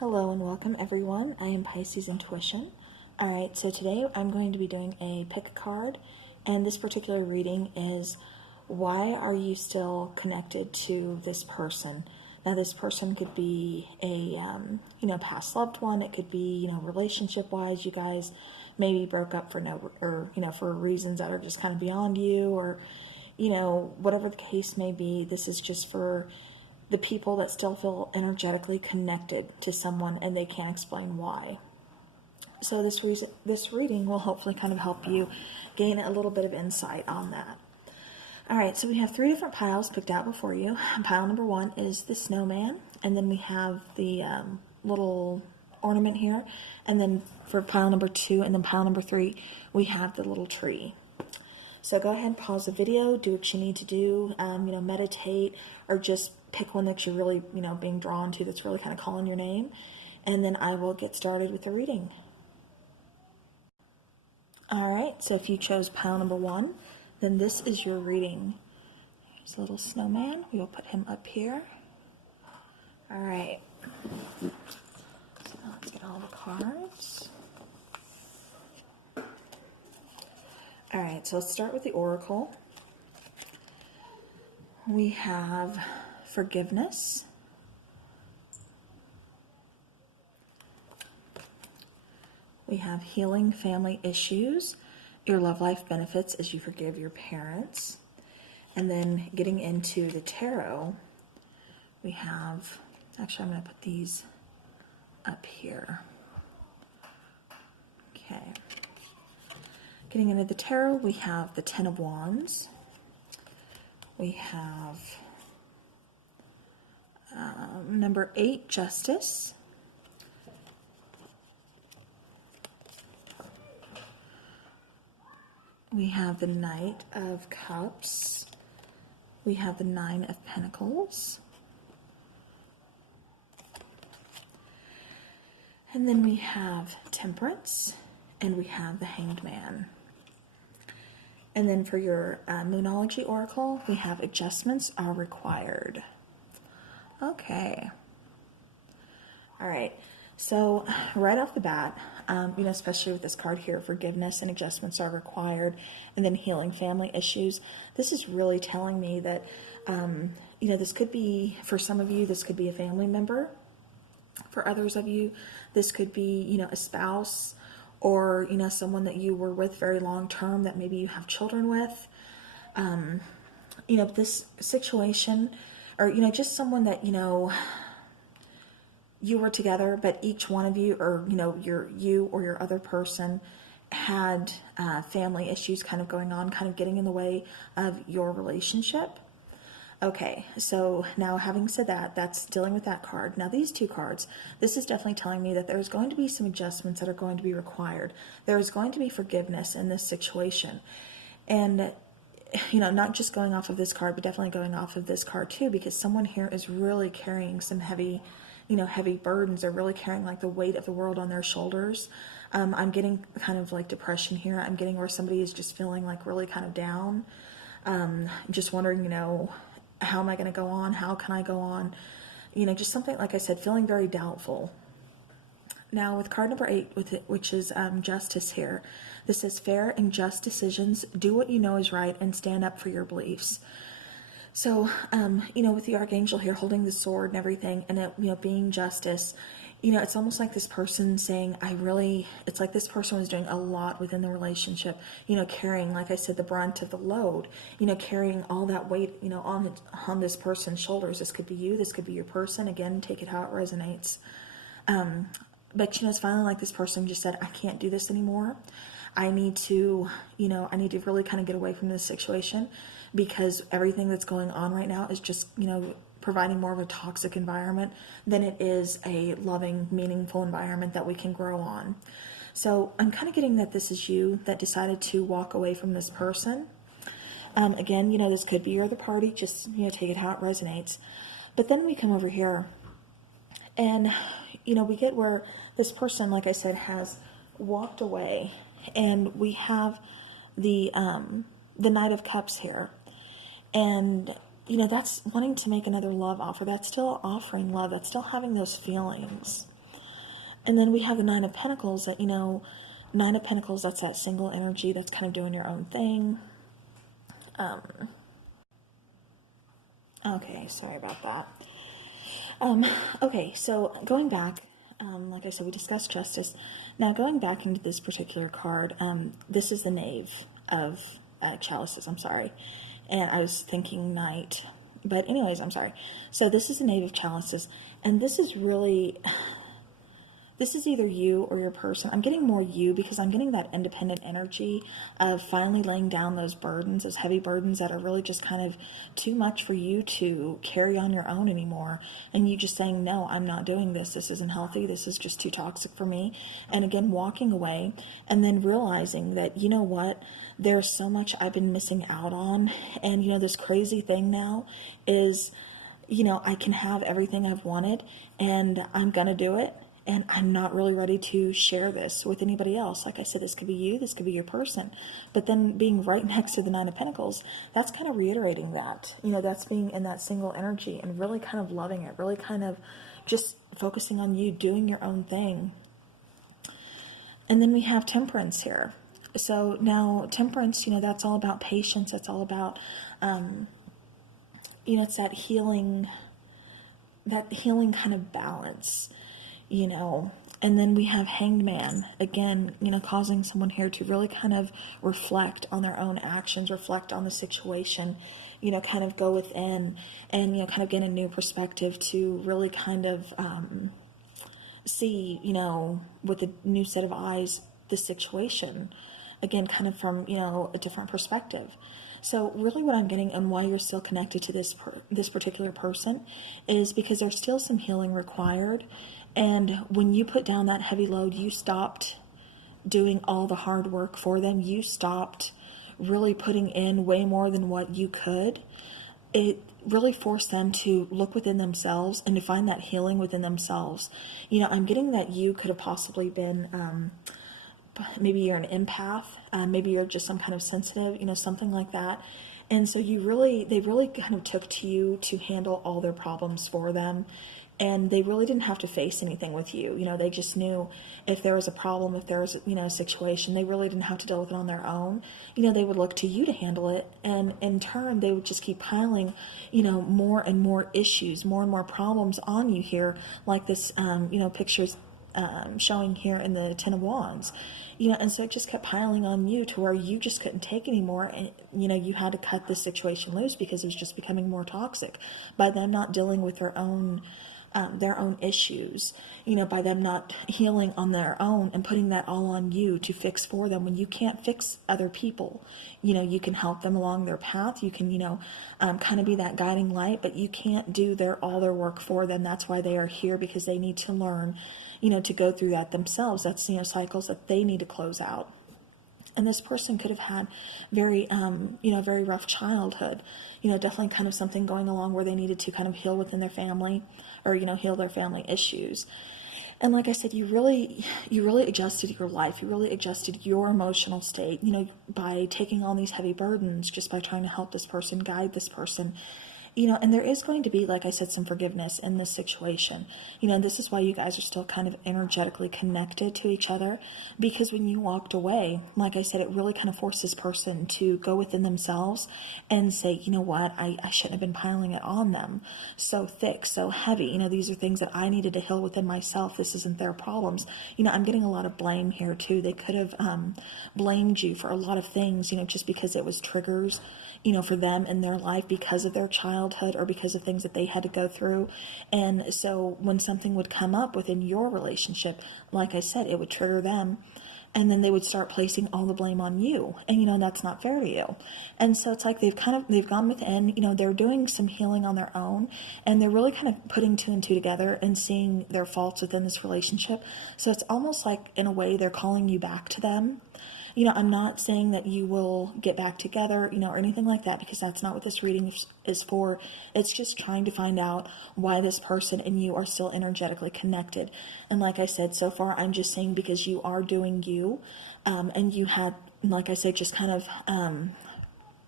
Hello and welcome everyone. I am Piscesintuition. Alright, so today I'm going to be doing a pick a card, and this particular reading is why are you still connected to this person? Now this person could be a past loved one. It could be, relationship wise, you guys maybe broke up for for reasons that are just kind of beyond you, or whatever the case may be. This is just for the people that still feel energetically connected to someone and they can't explain why. So this reading will hopefully kind of help you gain a little bit of insight on that. All right, so we have three different piles picked out before you. Pile number one is the snowman, and then we have the little ornament here, and then for pile number two and then pile number three, we have the little tree. So go ahead and pause the video, do what you need to do, meditate, or just pick one that you're really, being drawn to, that's really kind of calling your name, and then I will get started with the reading. All right, so if you chose pile number one, then this is your reading. Here's a little snowman. We will put him up here. All right. So now let's get all the cards. All right, so let's start with the oracle. We have forgiveness. We have healing family issues. Your love life benefits as you forgive your parents. And then getting into the tarot, we have, actually I'm going to put these up here. Okay. Getting into the tarot, we have the Ten of Wands. We have number 8, Justice. We have the Knight of Cups. We have the Nine of Pentacles. And then we have Temperance, and we have the Hanged Man. And then for your Moonology Oracle, we have adjustments are required. Okay. All right. So right off the bat, especially with this card here, forgiveness and adjustments are required, and then healing family issues. This is really telling me that, this could be, for some of you, this could be a family member. For others of you, this could be, a spouse, or, someone that you were with very long term that maybe you have children with. This situation, or, just someone that, you were together, but each one of you, or, you or your other person had family issues kind of going on, kind of getting in the way of your relationship. Okay, so now having said that, that's dealing with that card. Now these two cards, this is definitely telling me that there's going to be some adjustments that are going to be required. There is going to be forgiveness in this situation. And, not just going off of this card, but definitely going off of this card too, because someone here is really carrying some heavy burdens. They're really carrying like the weight of the world on their shoulders. I'm getting kind of like depression here. I'm getting where somebody is just feeling like really kind of down. Just wondering, how am I going to go on? How can I go on? Just something, like I said, feeling very doubtful. Now with card number 8, which is Justice here, this says fair and just decisions, do what you know is right, and stand up for your beliefs. So, with the Archangel here holding the sword and everything, and it, being justice, it's almost like this person saying, it's like this person was doing a lot within the relationship, carrying, like I said, the brunt of the load, carrying all that weight, on this person's shoulders. This could be you, this could be your person. Again, take it how it resonates. But, it's finally like this person just said, I can't do this anymore. I need to really kind of get away from this situation, because everything that's going on right now is just, providing more of a toxic environment than it is a loving, meaningful environment that we can grow on. So I'm kind of getting that this is you that decided to walk away from this person. Again, this could be your other party, just, take it how it resonates. But then we come over here and, we get where this person, like I said, has walked away, and we have the Knight of Cups here. And, that's wanting to make another love offer. That's still offering love. That's still having those feelings. And then we have the Nine of Pentacles that, Nine of Pentacles, that's that single energy that's kind of doing your own thing. Okay, sorry about that. Okay, so going back, like I said, we discussed justice. Now going back into this particular card, this is the Knave of Chalices, I'm sorry. And I was thinking Knight. But anyways, I'm sorry. So this is the Knave of Chalices. And this is really... This is either you or your person. I'm getting more you because I'm getting that independent energy of finally laying down those burdens, those heavy burdens that are really just kind of too much for you to carry on your own anymore. And you just saying, no, I'm not doing this. This isn't healthy. This is just too toxic for me. And again, walking away and then realizing that, you know what, there's so much I've been missing out on. And, this crazy thing now is, I can have everything I've wanted and I'm going to do it. And I'm not really ready to share this with anybody else. Like I said, this could be you, this could be your person. But then being right next to the Nine of Pentacles, that's kind of reiterating that. That's being in that single energy and really kind of loving it, really kind of just focusing on you, doing your own thing. And then we have Temperance here. So now Temperance, that's all about patience. That's all about, it's that healing kind of balance. And then we have Hanged Man, again, causing someone here to really kind of reflect on their own actions, reflect on the situation, kind of go within and, kind of get a new perspective to really kind of see, with a new set of eyes, the situation, again, kind of from, a different perspective. So really what I'm getting and why you're still connected to this particular person is because there's still some healing required. And when you put down that heavy load, you stopped doing all the hard work for them. You stopped really putting in way more than what you could. It really forced them to look within themselves and to find that healing within themselves. I'm getting that you could have possibly been, maybe you're an empath, maybe you're just some kind of sensitive, something like that. And so they really kind of took to you to handle all their problems for them. And they really didn't have to face anything with you. They just knew if there was a problem, if there was, a situation, they really didn't have to deal with it on their own. They would look to you to handle it. And in turn, they would just keep piling, more and more issues, more and more problems on you here, like this, pictures showing here in the Ten of Wands. And so it just kept piling on you to where you just couldn't take anymore. And, you had to cut this situation loose because it was just becoming more toxic by them not dealing with their own issues, by them not healing on their own and putting that all on you to fix for them when you can't fix other people. You can help them along their path. You can, kind of be that guiding light, but you can't do all their work for them. That's why they are here, because they need to learn, to go through that themselves. That's, cycles that they need to close out. And this person could have had very rough childhood, definitely kind of something going along where they needed to kind of heal within their family or, heal their family issues. And like I said, you really adjusted your life. You really adjusted your emotional state, by taking on these heavy burdens, just by trying to help this person, guide this person. And there is going to be, like I said, some forgiveness in this situation. And this is why you guys are still kind of energetically connected to each other, because when you walked away, like I said, it really kind of forced this person to go within themselves and say, you know what, I shouldn't have been piling it on them so thick, so heavy. These are things that I needed to heal within myself. This isn't their problems. I'm getting a lot of blame here too. They could have blamed you for a lot of things, just because it was triggers, for them in their life because of their childhood or because of things that they had to go through. And so when something would come up within your relationship, like I said, it would trigger them. And then they would start placing all the blame on you. And, that's not fair to you. And so it's like they've gone within, they're doing some healing on their own. And they're really kind of putting two and two together and seeing their faults within this relationship. So it's almost like, in a way, they're calling you back to them. I'm not saying that you will get back together, or anything like that, because that's not what this reading is for. It's just trying to find out why this person and you are still energetically connected. And like I said, so far, I'm just saying because you are doing you, and you had, like I said, just kind of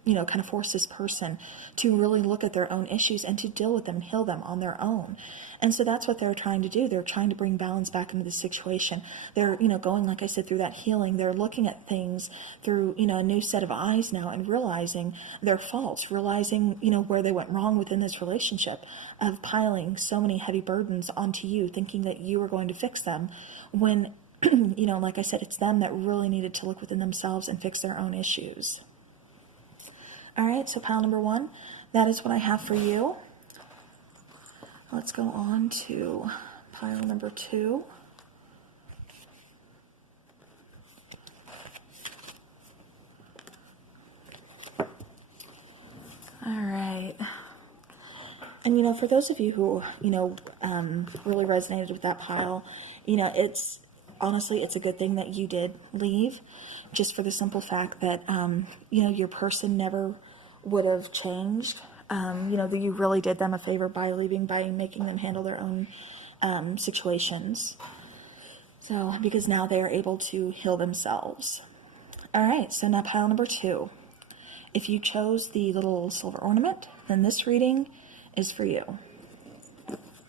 kind of force this person to really look at their own issues and to deal with them, heal them on their own. And so that's what they're trying to do. They're trying to bring balance back into the situation. They're, going, like I said, through that healing. They're looking at things through, a new set of eyes now and realizing their faults, realizing, where they went wrong within this relationship of piling so many heavy burdens onto you, thinking that you were going to fix them when, like I said, it's them that really needed to look within themselves and fix their own issues. All right, so pile number 1, that is what I have for you. Let's go on to pile number 2. All right. And, for those of you who, really resonated with that pile, it's honestly, it's a good thing that you did leave, just for the simple fact that, your person never would have changed. That you really did them a favor by leaving, by making them handle their own situations. So, because now they are able to heal themselves. All right, so now pile number 2. If you chose the little silver ornament, then this reading is for you.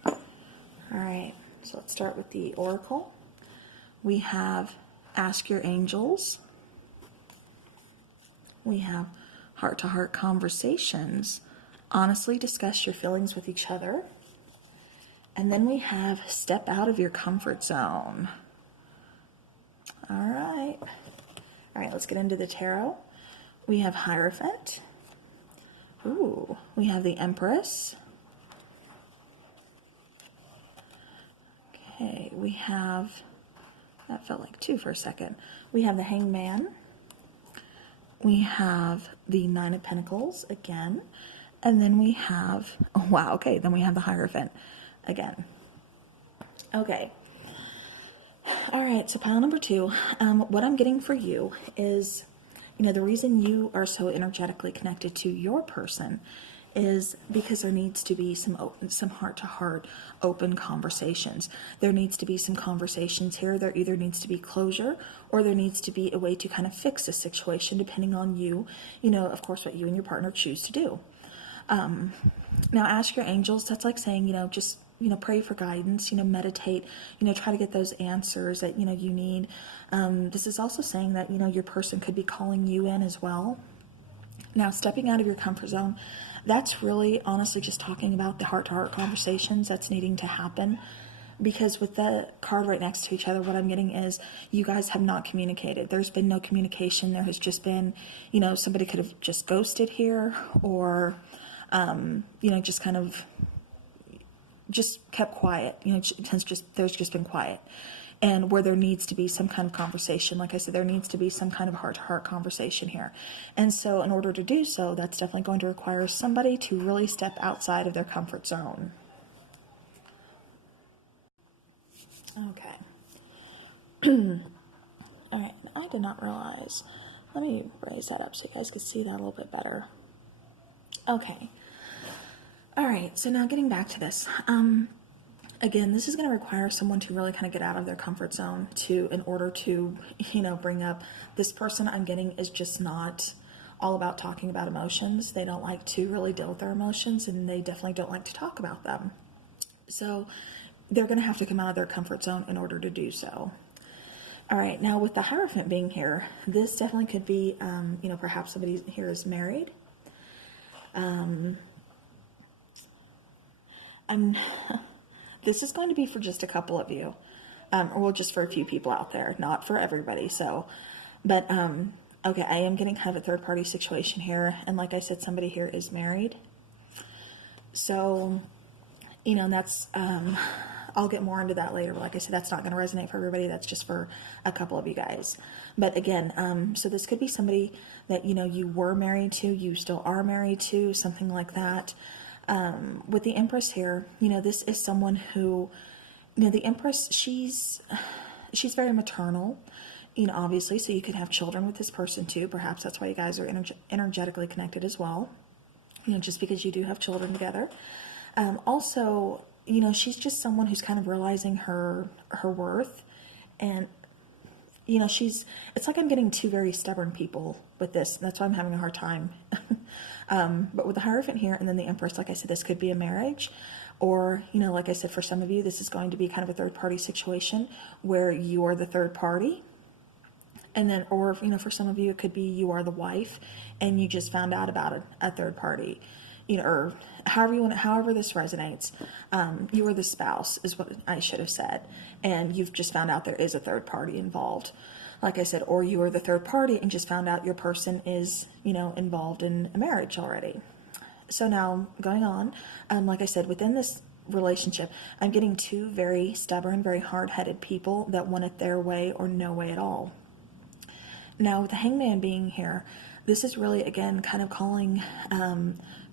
All right, so let's start with the oracle. We have ask your angels. We have heart-to-heart conversations. Honestly discuss your feelings with each other. And then we have step out of your comfort zone. All right. All right, let's get into the tarot. We have Hierophant. Ooh, we have the Empress. Okay, we have, that felt like 2 for a second. We have the Hangman. We have the Nine of Pentacles again. And then we have, oh wow, okay, then we have the Hierophant again. Okay. All right, so pile number 2. What I'm getting for you is, the reason you are so energetically connected to your person is because there needs to be some heart-to-heart open conversations. There needs to be some conversations here. There either needs to be closure, or there needs to be a way to kind of fix a situation, depending on you, of course, what you and your partner choose to do. Now ask your angels. That's like saying, just, pray for guidance, meditate, try to get those answers that, you need. This is also saying that, your person could be calling you in as well. Now, stepping out of your comfort zone, that's really honestly just talking about the heart-to-heart conversations that's needing to happen. Because with the card right next to each other, what I'm getting is you guys have not communicated. There's been no communication. There has just been, somebody could have just ghosted here, or, just kind of just kept quiet. There's just been quiet. And where there needs to be some kind of conversation, like I said, there needs to be some kind of heart-to-heart conversation here. And so in order to do so, that's definitely going to require somebody to really step outside of their comfort zone. Okay. All right, I did not realize. Let me raise that up so you guys can see that a little bit better. Okay. All right, so now getting back to this. Again, this is going to require someone to really kind of get out of their comfort zone in order to, bring up this person I'm getting is just not all about talking about emotions. They don't like to really deal with their emotions, and they definitely don't like to talk about them. So they're going to have to come out of their comfort zone in order to do so. All right, now with the Hierophant being here, this definitely could be, perhaps somebody here is married. This is going to be for just a couple of you, just for a few people out there, not for everybody. So, but, okay, I am getting kind of a third-party situation here, and like I said, somebody here is married. So, that's, I'll get more into that later. But like I said, that's not going to resonate for everybody. That's just for a couple of you guys. But again, so this could be somebody that, you were married to, you still are married to, something like that. With the Empress here, this is someone who, the Empress, she's very maternal, obviously, so you could have children with this person too. Perhaps that's why you guys are energetically connected as well, just because you do have children together. Also, she's just someone who's kind of realizing her worth, and it's like I'm getting two very stubborn people with this. That's why I'm having a hard time. But with the Hierophant here and then the Empress, like I said, this could be a marriage. Or, like I said, for some of you, this is going to be kind of a third party situation where you are the third party. And then, or, for some of you, it could be you are the wife and you just found out about a third party, or however this resonates. You are the spouse is what I should have said. And you've just found out there is a third party involved. Like I said, or you are the third party and just found out your person is, involved in a marriage already. So now going on, like I said, within this relationship, I'm getting two very stubborn, very hard-headed people that want it their way or no way at all. Now, with the Hangman being here, this is really, again, kind of calling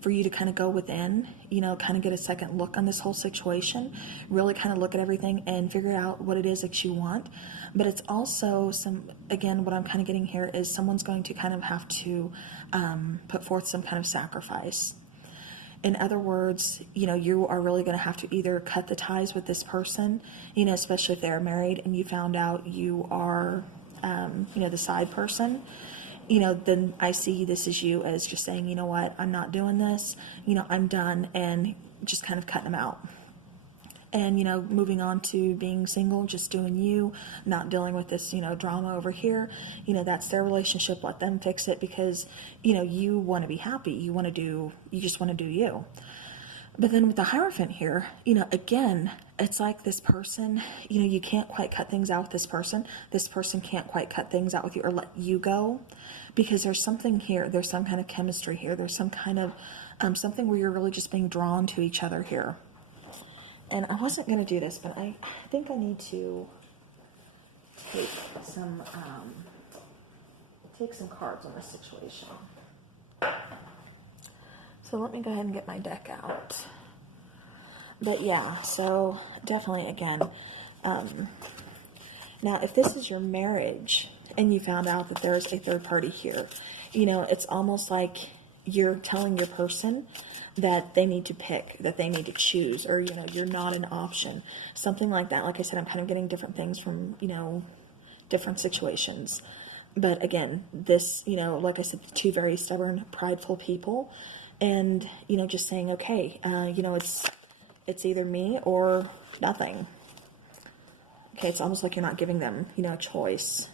for you to kind of go within, kind of get a second look on this whole situation, really kind of look at everything and figure out what it is that you want. But it's also what I'm kind of getting here is someone's going to kind of have to put forth some kind of sacrifice. In other words, you are really going to have to either cut the ties with this person, especially if they're married and you found out you are the side person, then I see this as you as just saying, you know what, I'm not doing this, I'm done, and just kind of cutting them out. And, moving on to being single, just doing you, not dealing with this, drama over here, that's their relationship, let them fix it because, you want to be happy, you just want to do you. But then with the Hierophant here, again, it's like this person, you can't quite cut things out with this person. This person can't quite cut things out with you or let you go because there's something here. There's some kind of chemistry here. There's some kind of something where you're really just being drawn to each other here. And I wasn't going to do this, but I think I need to take some cards on this situation. So let me go ahead and get my deck out. But yeah, so definitely again, now if this is your marriage and you found out that there's a third party here, it's almost like you're telling your person that they need to pick, that they need to choose, or, you're not an option, something like that. Like I said, I'm kind of getting different things from, different situations. But again, this, like I said, two very stubborn, prideful people. And, just saying, okay, it's either me or nothing. Okay, it's almost like you're not giving them, a choice.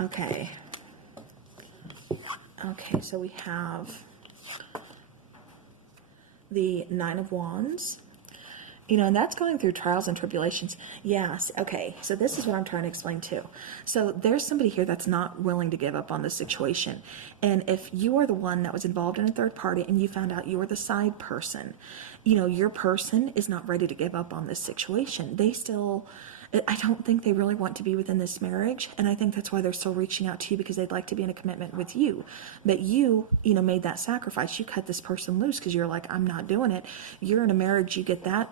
Okay. Okay, so we have the Nine of Wands. And that's going through trials and tribulations. Yes. Okay. So this is what I'm trying to explain too. So there's somebody here that's not willing to give up on this situation. And if you are the one that was involved in a third party and you found out you were the side person, your person is not ready to give up on this situation. I don't think they really want to be within this marriage. And I think that's why they're still reaching out to you because they'd like to be in a commitment with you. But you made that sacrifice. You cut this person loose because you're like, I'm not doing it. You're in a marriage. You get that,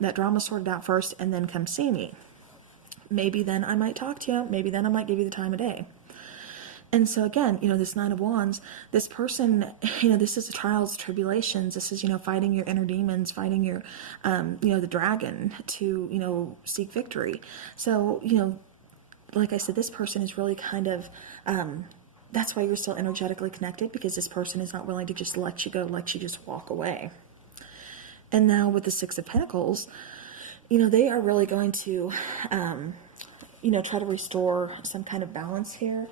that drama sorted out first and then come see me. Maybe then I might talk to you. Maybe then I might give you the time of day. And so again, this Nine of Wands, this person, this is the trials, tribulations. This is, fighting your inner demons, fighting your, the dragon to, seek victory. So, like I said, this person is really kind of, that's why you're still energetically connected because this person is not willing to just let you go, let you just walk away. And now with the Six of Pentacles, they are really going to, try to restore some kind of balance here.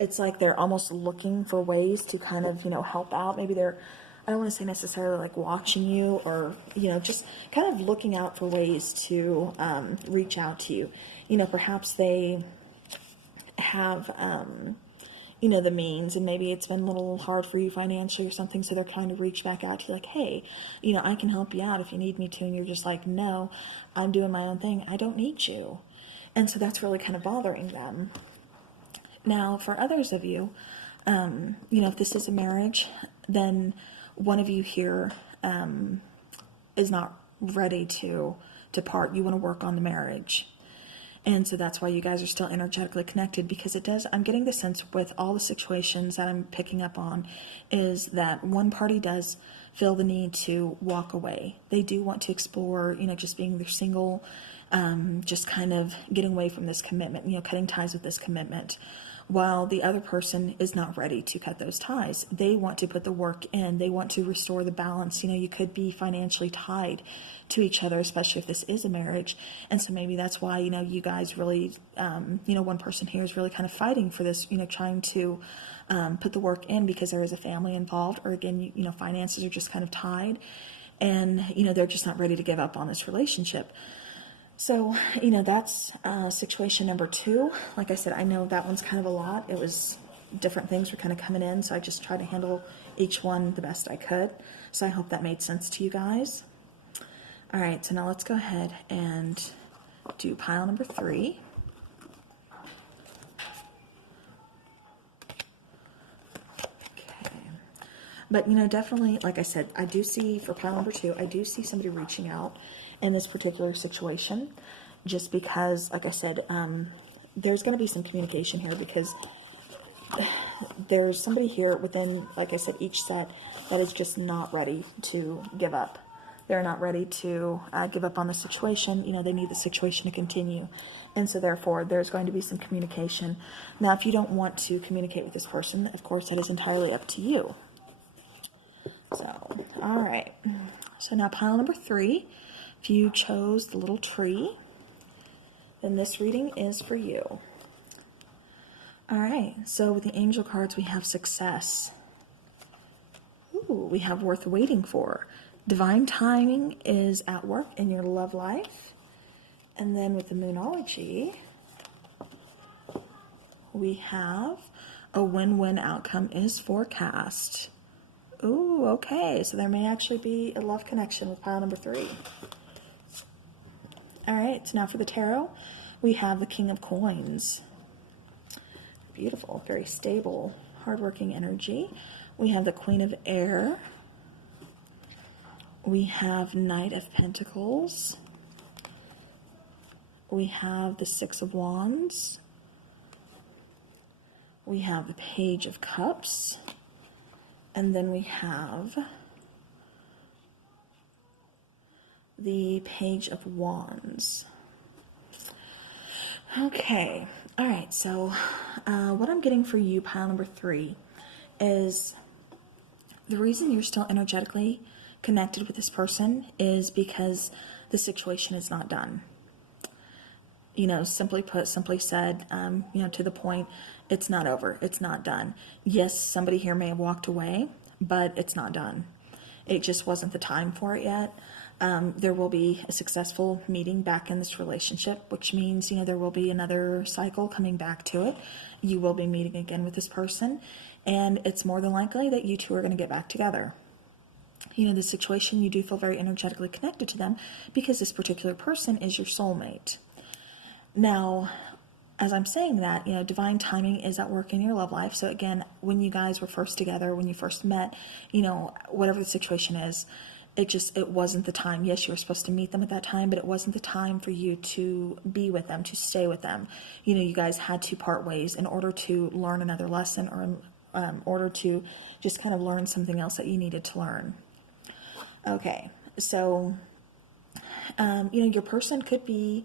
It's like they're almost looking for ways to kind of, help out. Maybe I don't want to say necessarily like watching you or, just kind of looking out for ways to reach out to you. Perhaps they have, the means and maybe it's been a little hard for you financially or something. So they're kind of reach back out to you like, hey, I can help you out if you need me to. And you're just like, no, I'm doing my own thing. I don't need you. And so that's really kind of bothering them. Now, for others of you, if this is a marriage, then one of you here is not ready to part. You want to work on the marriage. And so that's why you guys are still energetically connected, because it does, I'm getting the sense with all the situations that I'm picking up on, is that one party does feel the need to walk away. They do want to explore, just being their single, just kind of getting away from this commitment, cutting ties with this commitment. While the other person is not ready to cut those ties. They want to put the work in. They want to restore the balance. You could be financially tied to each other, especially if this is a marriage. And so maybe that's why, you guys really, one person here is really kind of fighting for this, trying to put the work in, because there is a family involved, or again, finances are just kind of tied, and, they're just not ready to give up on this relationship. So, that's situation number 2. Like I said, I know that one's kind of a lot. It was different things were kind of coming in, so I just tried to handle each one the best I could. So I hope that made sense to you guys. All right, so now let's go ahead and do pile number 3. Okay. But, definitely, like I said, I do see, for pile number 2, I do see somebody reaching out in this particular situation, just because, like I said, there's going to be some communication here, because there's somebody here within, like I said, each set that is just not ready to give up. They're not ready to give up on the situation. They need the situation to continue. And so therefore, there's going to be some communication. Now, if you don't want to communicate with this person, of course, that is entirely up to you. So, all right. So now pile number 3. If you chose the little tree, then this reading is for you. All right, so with the angel cards, we have success. Ooh, we have worth waiting for. Divine timing is at work in your love life. And then with the moonology, we have a win-win outcome is forecast. Ooh, okay, so there may actually be a love connection with pile number 3. All right, so now for the tarot, we have the King of Coins. Beautiful, very stable, hardworking energy. We have the Queen of Air. We have Knight of Pentacles. We have the Six of Wands. We have the Page of Cups. And then we have the Page of Wands. Okay, all right, so what I'm getting for you, pile number 3, is the reason you're still energetically connected with this person is because the situation is not done. Simply put, simply said, to the point, it's not over, it's not done. Yes, somebody here may have walked away, but it's not done. It just wasn't the time for it yet. There will be a successful meeting back in this relationship, which means, there will be another cycle coming back to it. You will be meeting again with this person, and it's more than likely that you two are going to get back together. The situation, you do feel very energetically connected to them because this particular person is your soulmate. Now, as I'm saying that, divine timing is at work in your love life. So again, when you guys were first together, when you first met, whatever the situation is, it wasn't the time. Yes, you were supposed to meet them at that time, but it wasn't the time for you to be with them, to stay with them. You guys had to part ways in order to learn another lesson, or in order to just kind of learn something else that you needed to learn. Okay, so, your person could be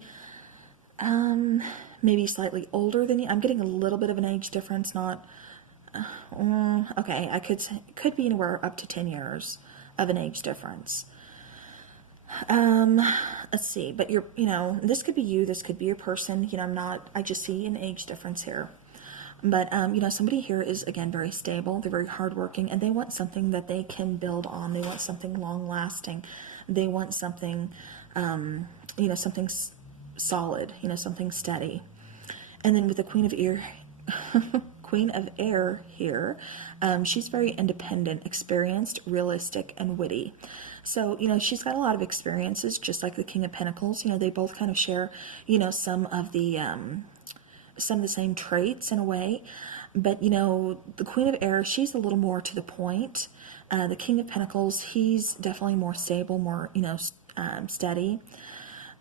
maybe slightly older than you. I'm getting a little bit of an age difference, not, okay, I could be anywhere up to 10 years of an age difference. Let's see, but this could be you, this could be your person, I just see an age difference here. But, somebody here is, again, very stable, they're very hardworking, and they want something that they can build on. They want something long-lasting. They want something, something solid, something steady. And then with the Queen of Air here, she's very independent, experienced, realistic, and witty. So, she's got a lot of experiences, just like the King of Pentacles. They both kind of share, some of the same traits in a way. But, the Queen of Air, she's a little more to the point. The King of Pentacles, he's definitely more stable, more, steady.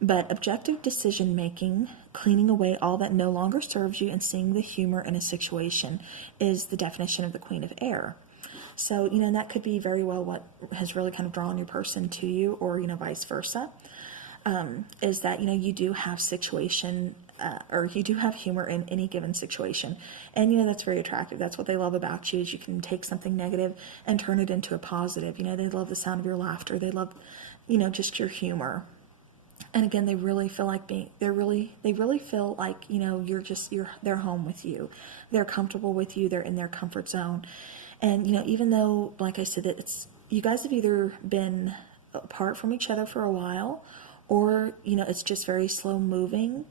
But objective decision making, cleaning away all that no longer serves you, and seeing the humor in a situation is the definition of the Queen of Air. So, that could be very well what has really kind of drawn your person to you, or, vice versa, is that, you do have or you do have humor in any given situation. And, that's very attractive. That's what they love about you, is you can take something negative and turn it into a positive. They love the sound of your laughter. They love, just your humor. And again, they really feel like they really feel like, they're home with you. They're comfortable with you. They're in their comfort zone. And, even though, like I said, you guys have either been apart from each other for a while, or, it's just very slow moving,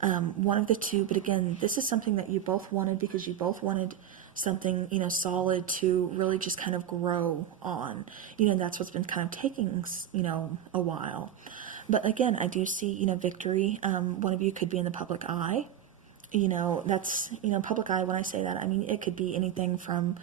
one of the two. But again, this is something that you both wanted, because you both wanted something, solid to really just kind of grow on. That's what's been kind of taking, a while. But again, I do see, victory. One of you could be in the public eye. That's, public eye, when I say that, I mean, it could be anything from,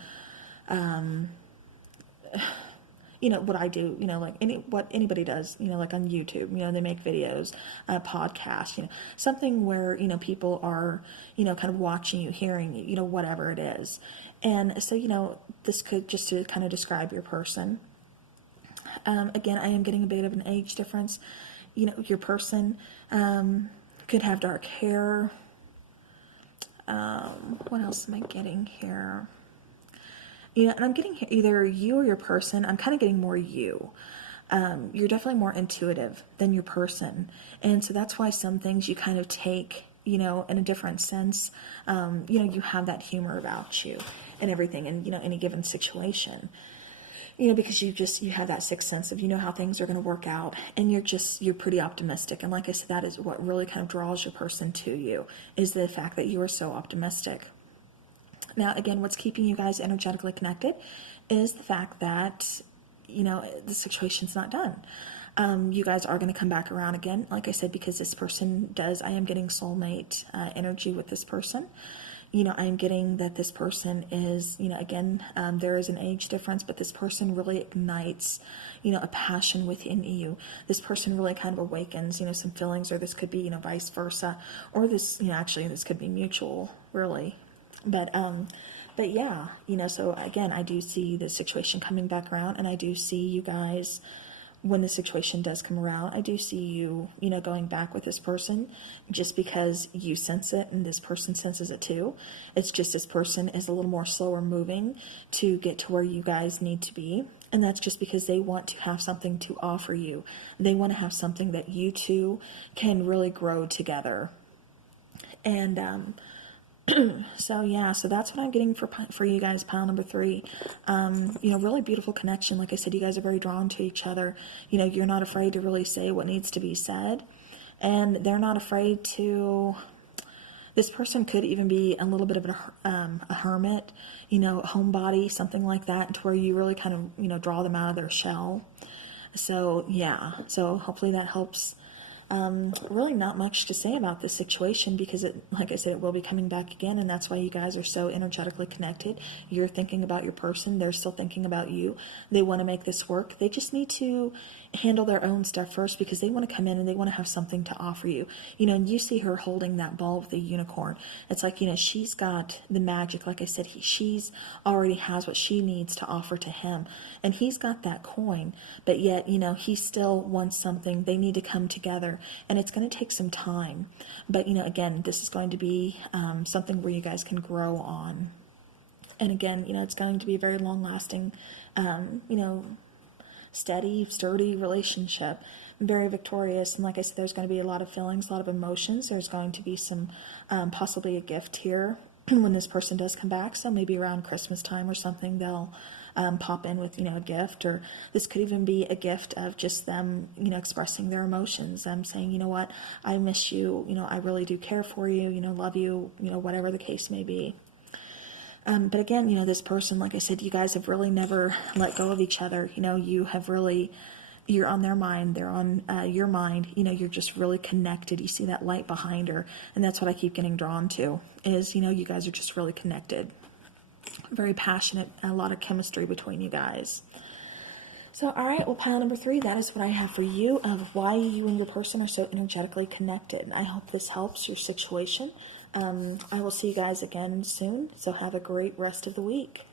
what I do, like what anybody does, like on YouTube, they make videos, podcasts, something where, people are, kind of watching you, hearing you, whatever it is. And so, this could, just to kind of describe your person. Again, I am getting a bit of an age difference. Your person could have dark hair. What else am I getting here? And I'm getting either you or your person. I'm kind of getting more you. You're definitely more intuitive than your person. And so that's why some things you kind of take, in a different sense. You have that humor about you and everything in, any given situation. Because you have that sixth sense of, how things are going to work out, and you're pretty optimistic. And like I said, that is what really kind of draws your person to you, is the fact that you are so optimistic. Now, again, what's keeping you guys energetically connected is the fact that, the situation's not done. You guys are going to come back around again, like I said, because this person I am getting soulmate energy with this person. I am getting that this person is, again, there is an age difference, but this person really ignites, a passion within you. This person really kind of awakens, some feelings, or this could be, vice versa, or this, actually this could be mutual, really. But yeah, so again, I do see the situation coming back around, and I do see you guys, when the situation does come around, I do see you, going back with this person, just because you sense it and this person senses it too. It's just this person is a little more slower moving to get to where you guys need to be. And that's just because they want to have something to offer you. They want to have something that you two can really grow together. And, so yeah, so that's what I'm getting for you guys, pile number 3. Really beautiful connection. Like I said, you guys are very drawn to each other. You're not afraid to really say what needs to be said, and they're not afraid to. This person could even be a little bit of a hermit, a homebody, something like that, to where you really kind of, draw them out of their shell. So yeah, so hopefully that helps. Really not much to say about this situation, because like I said, it will be coming back again, and that's why you guys are so energetically connected. You're thinking about your person, they're still thinking about you. They want to make this work. They just need to handle their own stuff first, because they want to come in and they want to have something to offer you. And you see her holding that ball with the unicorn. It's like, she's got the magic. Like I said, she's already has what she needs to offer to him, and he's got that coin, but yet, he still wants something. They need to come together, and it's going to take some time. But, again, this is going to be something where you guys can grow on. And again, it's going to be a very long-lasting, steady, sturdy relationship, very victorious. And like I said, there's going to be a lot of feelings, a lot of emotions. There's going to be some, possibly a gift here when this person does come back. So maybe around Christmas time or something, they'll pop in with, a gift, or this could even be a gift of just them, expressing their emotions, them saying, you know what, I miss you, I really do care for you, love you, whatever the case may be. But again, this person, like I said, you guys have really never let go of each other. You have really, you're on their mind, they're on your mind, you're just really connected. You see that light behind her, and that's what I keep getting drawn to, is, you guys are just really connected. Very passionate, a lot of chemistry between you guys. So, all right, well, pile number 3, that is what I have for you of why you and your person are so energetically connected. I hope this helps your situation. I will see you guys again soon, so have a great rest of the week.